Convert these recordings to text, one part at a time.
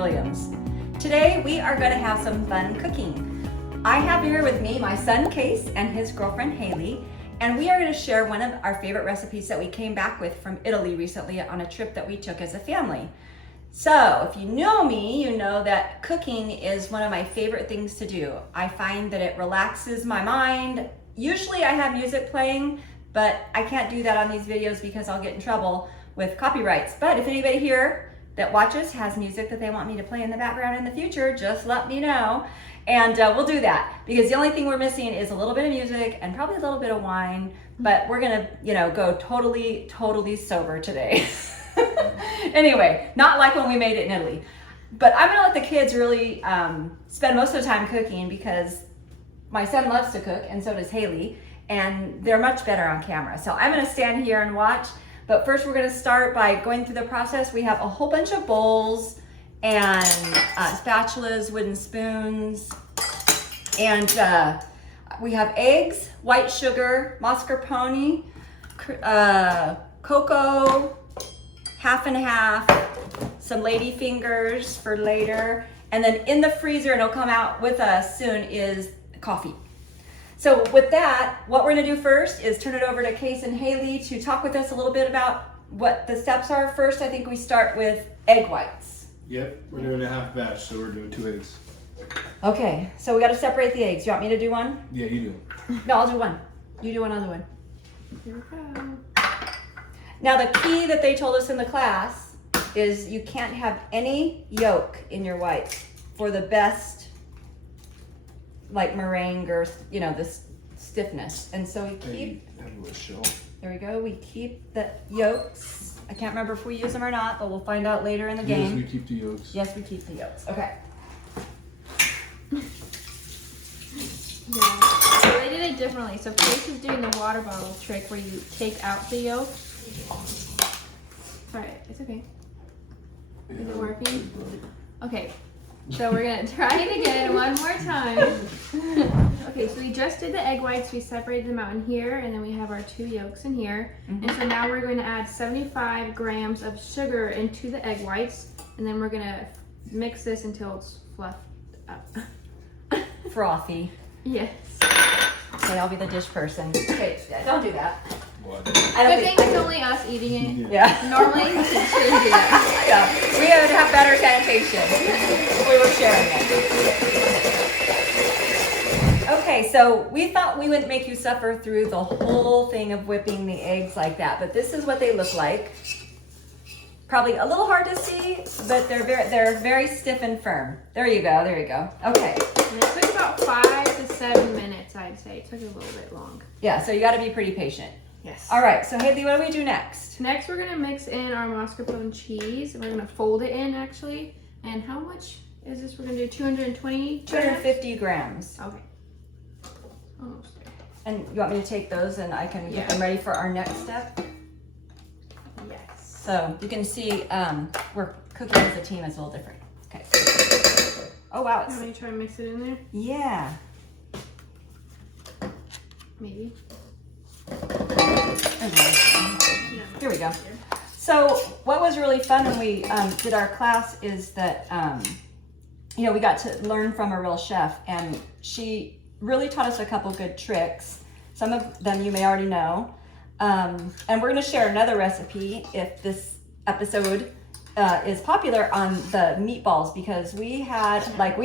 Williams. Today we are going to have some fun cooking. I have here with me my son Case and his girlfriend Haley, and we are going to share one of our favorite recipes that we came back with from Italy recently on a trip that we took as a family. So if you know me, you know that cooking is one of my favorite things to do. I find that it relaxes my mind. Usually I have music playing, but I can't do that on these videos because I'll get in trouble with copyrights. But if anybody here that watches has music that they want me to play in the background in the future, just let me know. And we'll do that, because the only thing we're missing is a little bit of music and probably a little bit of wine, but we're gonna, go totally sober today. Anyway, not like when we made it in Italy. But I'm gonna let the kids really spend most of the time cooking, because my son loves to cook and so does Haley, and they're much better on camera. So I'm gonna stand here and watch, but first we're gonna start by going through the process. We have a whole bunch of bowls and spatulas, wooden spoons, and we have eggs, white sugar, mascarpone, cocoa, half and half, some lady fingers for later, and then in the freezer, and it'll come out with us soon, is coffee. So with that, what we're gonna do first is turn it over to Case and Haley to talk with us a little bit about what the steps are. First, I think we start with egg whites. Yep, we're doing a half batch, so we're doing 2 eggs. Okay, so we gotta separate the eggs. You want me to do one? Yeah, you do. No, I'll do one. You do one, I'll do one. Here we go. Now the key that they told us in the class is you can't have any yolk in your whites for the best, like meringue or, this stiffness. And so we keep, there we go, we keep the yolks. I can't remember if we use them or not, but we'll find out later in the game. Yes, we keep the yolks. Yes, we keep the yolks. Okay. Yeah. So they did it differently. So Case is doing the water bottle trick where you take out the yolk. Alright, it's okay. Is it working? Okay. So we're gonna try it again one more time. Okay, so we just did the egg whites. We separated them out in here, and then we have our 2 yolks in here. And so now we're going to add 75 grams of sugar into the egg whites, and then we're gonna mix this until it's fluffed up. Frothy. Yes. Okay, I'll be the dish person. Okay, yeah, don't do that. What? I don't Good thing it's only us eating it. Yeah. Normally, we shouldn't do that. Yeah, we would have better sanitation if we were sharing it. Okay, so we thought we wouldn't make you suffer through the whole thing of whipping the eggs like that, but this is what they look like. Probably a little hard to see, but they're very stiff and firm. There you go, there you go. Okay. And it took about 5 to 7 minutes, I'd say. It took a little bit long. Yeah, so you got to be pretty patient. Yes. All right, so Haley, what do we do next? Next, we're gonna mix in our mascarpone cheese, and we're gonna fold it in actually. And how much is this? We're gonna do 220? 250 grams. Okay. Almost there. And you want me to take those and I can get them ready for our next step? Yes. So you can see we're cooking as a team. It's a little different. Okay. Oh wow. How many try to mix it in there? Yeah. Maybe. Here we go. So what was really fun when we did our class is that, we got to learn from a real chef, and she really taught us a couple good tricks. Some of them you may already know. And we're gonna share another recipe if this episode is popular on the meatballs, because we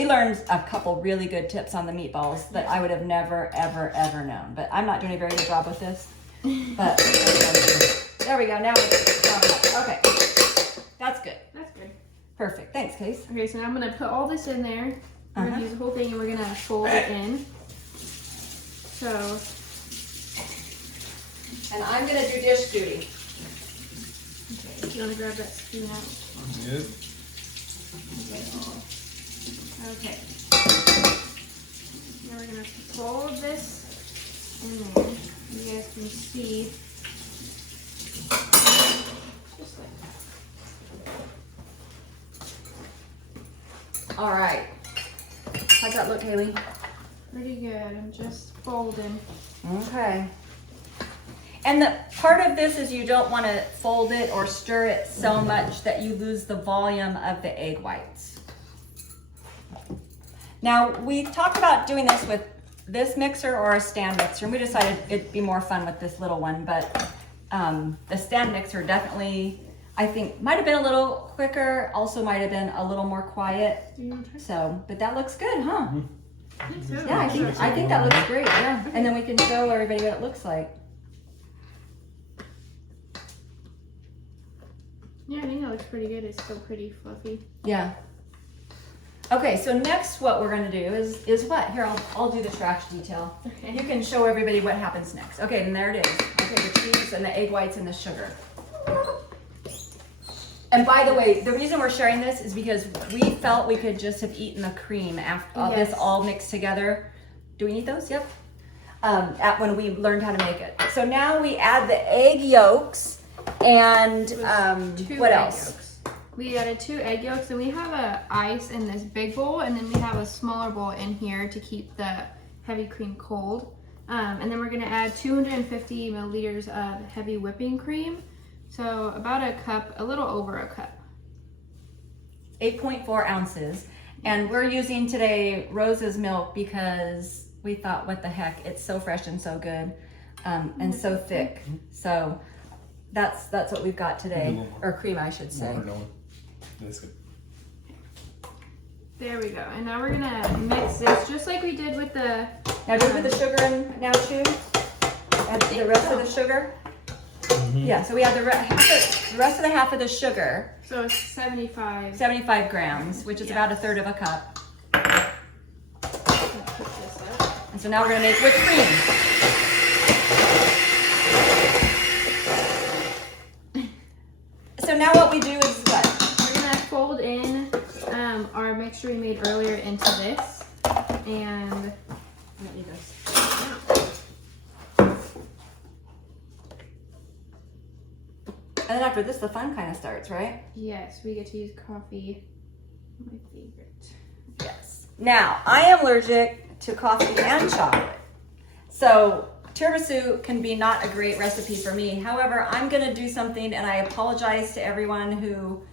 learned a couple really good tips on the meatballs that I would have never, ever known. But I'm not doing a very good job with this. But there we go. Now okay. That's good. That's good. Perfect. Thanks, Case. Okay, so now I'm gonna put all this in there. We're gonna use the whole thing, and we're gonna fold it in. So. And I'm gonna do dish duty. Okay, you wanna grab that spoon out? Yep. Okay. Now we're gonna fold this in there. You guys can see. Just like that. All right. How's that look, Haley? Pretty good. I'm just folding. Okay. And the part of this is you don't want to fold it or stir it so much that you lose the volume of the egg whites. Now, we talked about doing this with this mixer or a stand mixer, and we decided it'd be more fun with this little one, but the stand mixer definitely, I think, might have been a little quicker, also might have been a little more quiet. So, but that looks good, huh? Yeah, I think that looks great, yeah. And then we can show everybody what it looks like. Yeah, I think that looks pretty good. It's still pretty fluffy. Yeah. Okay, so next what we're gonna do is what? Here, I'll do the trash detail. Okay. You can show everybody what happens next. Okay, and there it is. Okay, the cheese and the egg whites and the sugar. And by the way, the reason we're sharing this is because we felt we could just have eaten the cream after this all mixed together. Do we need those? Yep. When we learned how to make it. So now we add the egg yolks and what else? Yolks. We added 2 egg yolks, and we have ice in this big bowl, and then we have a smaller bowl in here to keep the heavy cream cold. And then we're gonna add 250 milliliters of heavy whipping cream. So about a cup, a little over a cup. 8.4 ounces. And we're using today Rose's milk because we thought, what the heck, it's so fresh and so good and so thick. So that's what we've got today, or cream, I should say. That's good. There we go. And now we're gonna mix this just like we did with the... Now do we put the sugar in now too? Add the rest of the sugar? Yeah, so we have the rest of the half of the sugar. So it's 75 grams, which is about a third of a cup. Let's pick this up. And so now we're gonna make whipped cream. So now what we do is what? We're gonna fold in our mixture we made earlier into this, and I don't need this. And then after this, the fun kind of starts, right? yes, we get to use coffee. My favorite. Yes. Now, I am allergic to coffee and chocolate. So tiramisu can be not a great recipe for me. However, I'm gonna do something, and I apologize to everyone who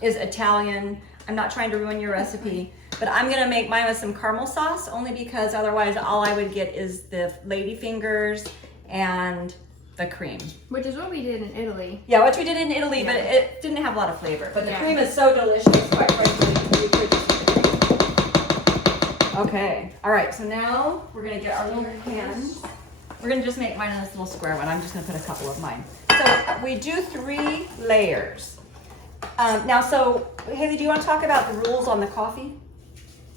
is Italian. I'm not trying to ruin your recipe, but I'm gonna make mine with some caramel sauce, only because otherwise all I would get is the lady fingers and the cream. Which is what we did in Italy. Yeah, which we did in Italy, but it didn't have a lot of flavor. But the Yeah. cream is so delicious, quite frankly. You could just... Okay, all right, so now we're gonna get our little pans. We're gonna just make mine in this little square one. I'm just gonna put a couple of mine. So we do 3 layers. Now, so Haley, do you want to talk about the rules on the coffee?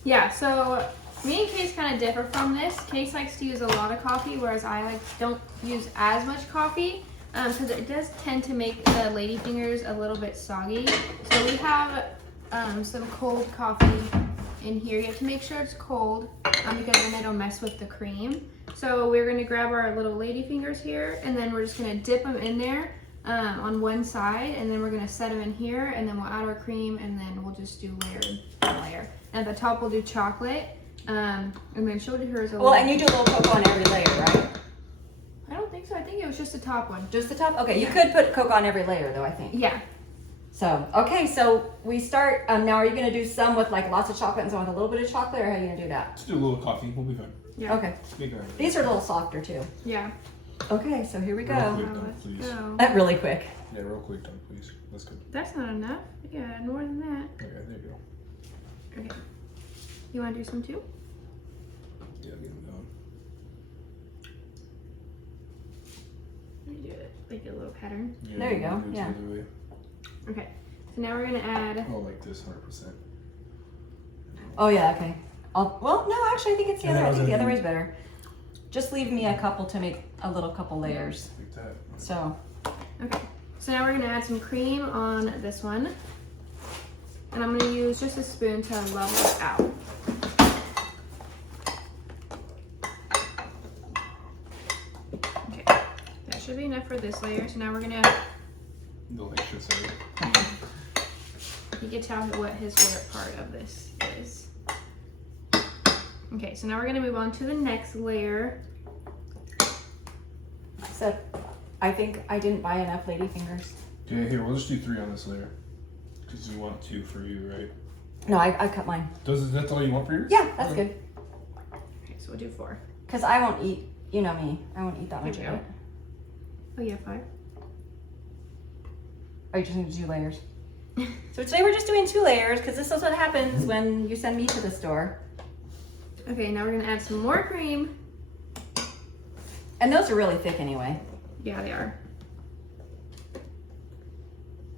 Yeah, so me and Case kind of differ from this. Case likes to use a lot of coffee, whereas I don't use as much coffee because it does tend to make the lady fingers a little bit soggy. So we have some cold coffee in here. You have to make sure it's cold because then it'll mess with the cream. So we're gonna grab our little lady fingers here, and then we're just gonna dip them in there on one side, and then we're gonna set them in here, and then we'll add our cream, and then we'll just do layer by layer. And at the top we'll do chocolate, and then she'll do hers. Well, and you do a little cocoa on every layer, right? I don't think so. I think it was just the top one. Just the top? Okay, you could put cocoa on every layer though, I think. Yeah. So, okay, so we start, now are you gonna do some with like lots of chocolate and some with a little bit of chocolate, or how are you gonna do that? Let's do a little coffee. We'll be fine. Yeah. Okay, Make it. these are a little softer too. Yeah. Okay, so here we Real go. quick, Now though, let's please. go. That really quick. Yeah, real quick, though, please. That's good. That's not enough. Yeah, more than that. Okay, there you go. Okay. You want to do some too? Yeah, get them going. Let me do it like a little pattern. Yeah, There you go, do it yeah. the other way. Okay. So now we're gonna add. Oh, like this, 100%. Oh yeah, okay. Well, no, actually I think it's the And other, then I think the I'll other do- way's better. Just leave me a couple to make a little couple layers. Like that. So, Okay. So now we're gonna add some cream on this one, and I'm gonna use just a spoon to level it out. Okay. That should be enough for this layer. So now we're gonna. No extra side. You can tell what his favorite part of this is. Okay, so now we're gonna move on to the next layer. except I think I didn't buy enough lady fingers. Yeah, here, we'll just do 3 on this layer. Because we want 2 for you, right? No, I cut mine. That's all you want for yours? Yeah, that's good. Okay, so we'll do 4. Because I won't eat, you know me, I won't eat that much of Here we it. Oh yeah, 5. Are you just going to do layers? So today we're just doing 2 layers because this is what happens when you send me to the store. Okay, now we're gonna add some more cream. And those are really thick anyway. Yeah, they are.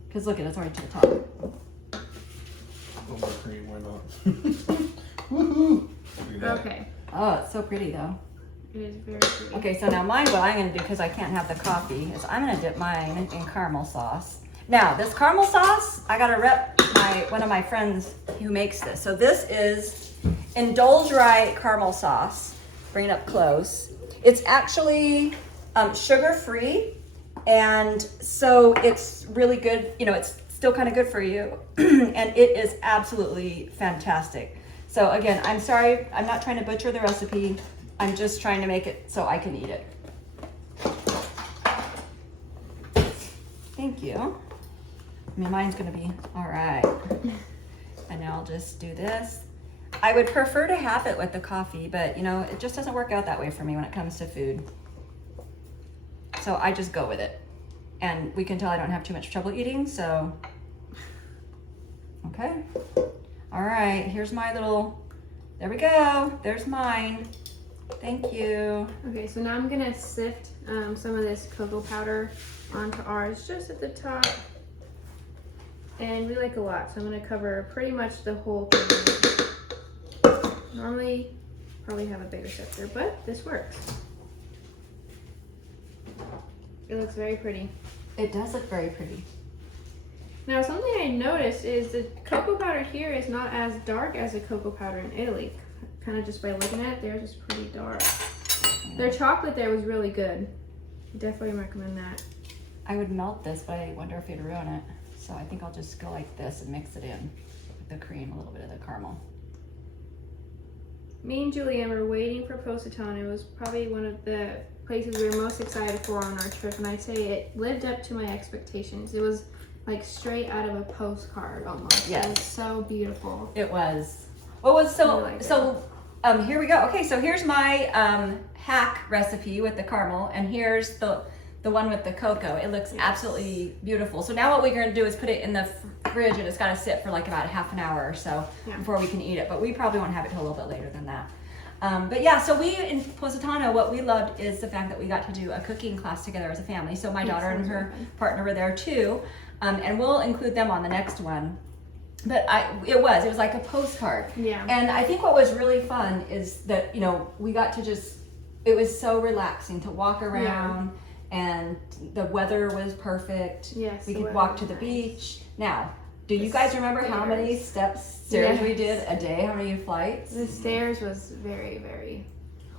Because look, it's already to the top. A little more cream, why not? Woohoo! Look at that. Okay, Oh, it's so pretty though. it is very pretty. Okay, so now mine, what I'm gonna do, because I can't have the coffee, is I'm gonna dip mine in caramel sauce. Now, this caramel sauce, I gotta rep one of my friends who makes this. So this is Indulge Right caramel sauce. Bring it up close. It's actually sugar-free, and so it's really good. You know, it's still kind of good for you, and it is absolutely fantastic. So again, I'm sorry, I'm not trying to butcher the recipe. I'm just trying to make it so I can eat it. Thank you. I mean, mine's gonna be all right. And now I'll just do this. I would prefer to have it with the coffee, but you know, it just doesn't work out that way for me when it comes to food. So I just go with it. And we can tell I don't have too much trouble eating, so. Okay. All right, here's my little, there we go. There's mine. Thank you. Okay, so now I'm gonna sift some of this cocoa powder onto ours just at the top. And we like a lot, so I'm gonna cover pretty much the whole thing. Normally, probably have a bigger sifter, but this works. It looks very pretty. It does look very pretty. Now, something I noticed is the cocoa powder here is not as dark as the cocoa powder in Italy. Kind of just by looking at it, theirs is pretty dark. Their chocolate there was really good. Definitely recommend that. I would melt this, but I wonder if it'd ruin it. So I think I'll just go like this and mix it in with the cream, a little bit of the caramel. Me and Julianne were waiting for Positano. It was probably one of the places we were most excited for on our trip, and I'd say it lived up to my expectations. It was like straight out of a postcard almost. Yes. It was so beautiful. It was. What was so, I like so here we go. Okay, so here's my hack recipe with the caramel, and here's the one with the cocoa. It looks absolutely beautiful. So now what we're gonna do is put it in the fridge, and it's gotta sit for like about half an hour or so before we can eat it. But we probably won't have it till a little bit later than that. But yeah, so we in Positano, what we loved is the fact that we got to do a cooking class together as a family. So my daughter and her partner were there too, and we'll include them on the next one. But it was like a postcard. Yeah. And I think what was really fun is that, you know, we got to it was so relaxing to walk around, and the weather was perfect. Yes. We could walk to the beach. Now, do you guys remember how many stairs we did a day? How many flights? The stairs was very, very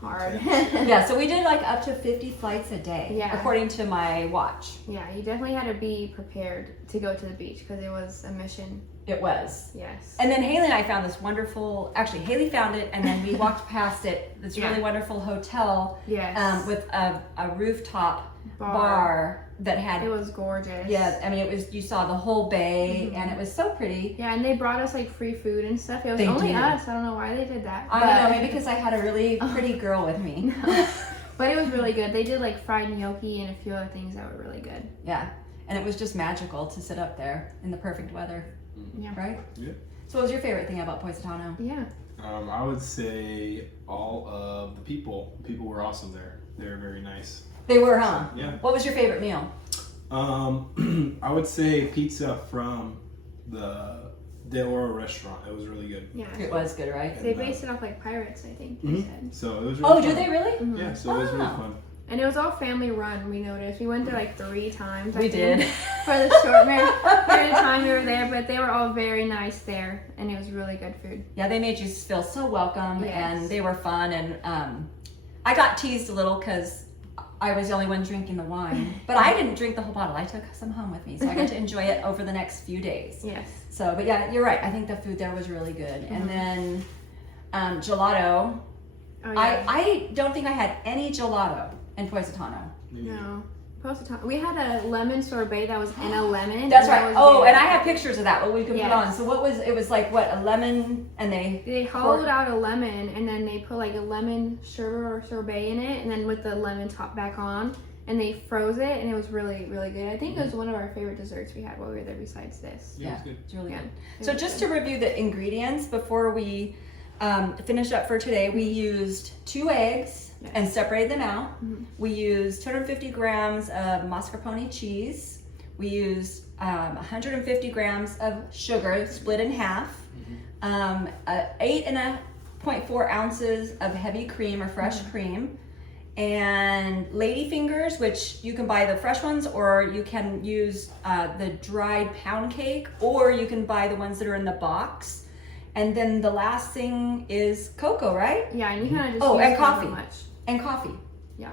hard. Yeah, so we did like up to 50 flights a day, Yeah. according to my watch. Yeah, you definitely had to be prepared to go to the beach because it was a mission. It was. Yes. And then Haley and I found this wonderful, actually Haley found it, and then we walked past it, this really wonderful hotel Yes. with a rooftop bar that had, it was gorgeous. yeah, I mean, you saw the whole bay, and it was so pretty. Yeah, and they brought us like free food and stuff. It was They only did. us. I don't know why they did that. I don't know, maybe because I had a really pretty girl with me. But it was really good. They did like fried gnocchi and a few other things that were really good. Yeah, and it was just magical to sit up there in the perfect weather. Yeah. Right? Yeah. So what was your favorite thing about Positano? Yeah. I would say all of the people. The people were awesome there. They were very nice. They were, huh? Yeah. What was your favorite meal? I would say pizza from the De Oro restaurant. It was really good. Yeah. It was good, right? They based it off like Pirates, I think they said. So it was really fun. Oh, do they really? Mhm. Yeah, so it was really Oh. fun. And it was all family run, we noticed. We went there like 3 times. I We think, did. For the short period of time we were there, but they were all very nice there, and it was really good food. Yeah, they made you feel so welcome, Yes. and they were fun. And I got teased a little because I was the only one drinking the wine, but I didn't drink the whole bottle. I took some home with me, so I got to enjoy it over the next few days. Yes. So, but yeah, you're right. I think the food there was really good. And then gelato. Oh, yeah. I don't think I had any gelato in Positano. No. Positano. We had a lemon sorbet that was in a lemon. That's and that right. was Oh, very and I have good. pictures of that. What we could put Yes. on. So what was it? Was like what, a lemon, and They hollowed out a lemon and then they put like a lemon sherbet or sorbet in it, and then with the lemon top back on, and they froze it, and it was really, really good. I think it was one of our favorite desserts we had while we were there besides this. Yeah, it's good. It's really Yeah. good. So just to review the ingredients before we finish up for today, we used 2 eggs and separated them out. Mhm. We used 250 grams of mascarpone cheese. We used 150 grams of sugar split in half. 8.4 ounces of heavy cream or fresh cream. And lady fingers, which you can buy the fresh ones, or you can use the dried pound cake, or you can buy the ones that are in the box. And then the last thing is cocoa, right? Yeah, and you kind of just Oh, use and however coffee. much. And coffee. Yeah.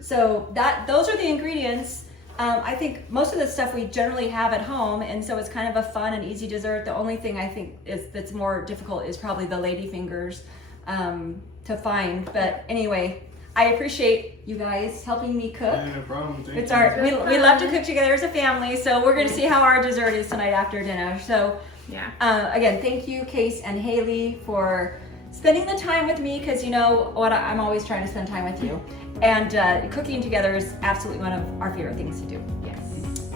So those are the ingredients. I think most of the stuff we generally have at home, and so it's kind of a fun and easy dessert. The only thing I think that's more difficult is probably the lady fingers to find. But anyway, I appreciate you guys helping me cook. Yeah, no problem. Thank It's you. our we love to cook together as a family, so we're gonna see how our dessert is tonight after dinner. So Yeah. again, thank you, Case and Haley, for spending the time with me, because you know what, I'm always trying to spend time with you, and cooking together is absolutely one of our favorite things to do. Yes.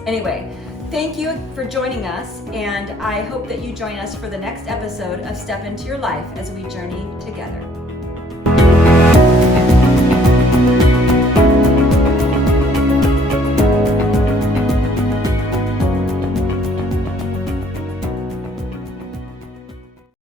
Anyway, thank you for joining us, and I hope that you join us for the next episode of Step Into Your Life as we journey together.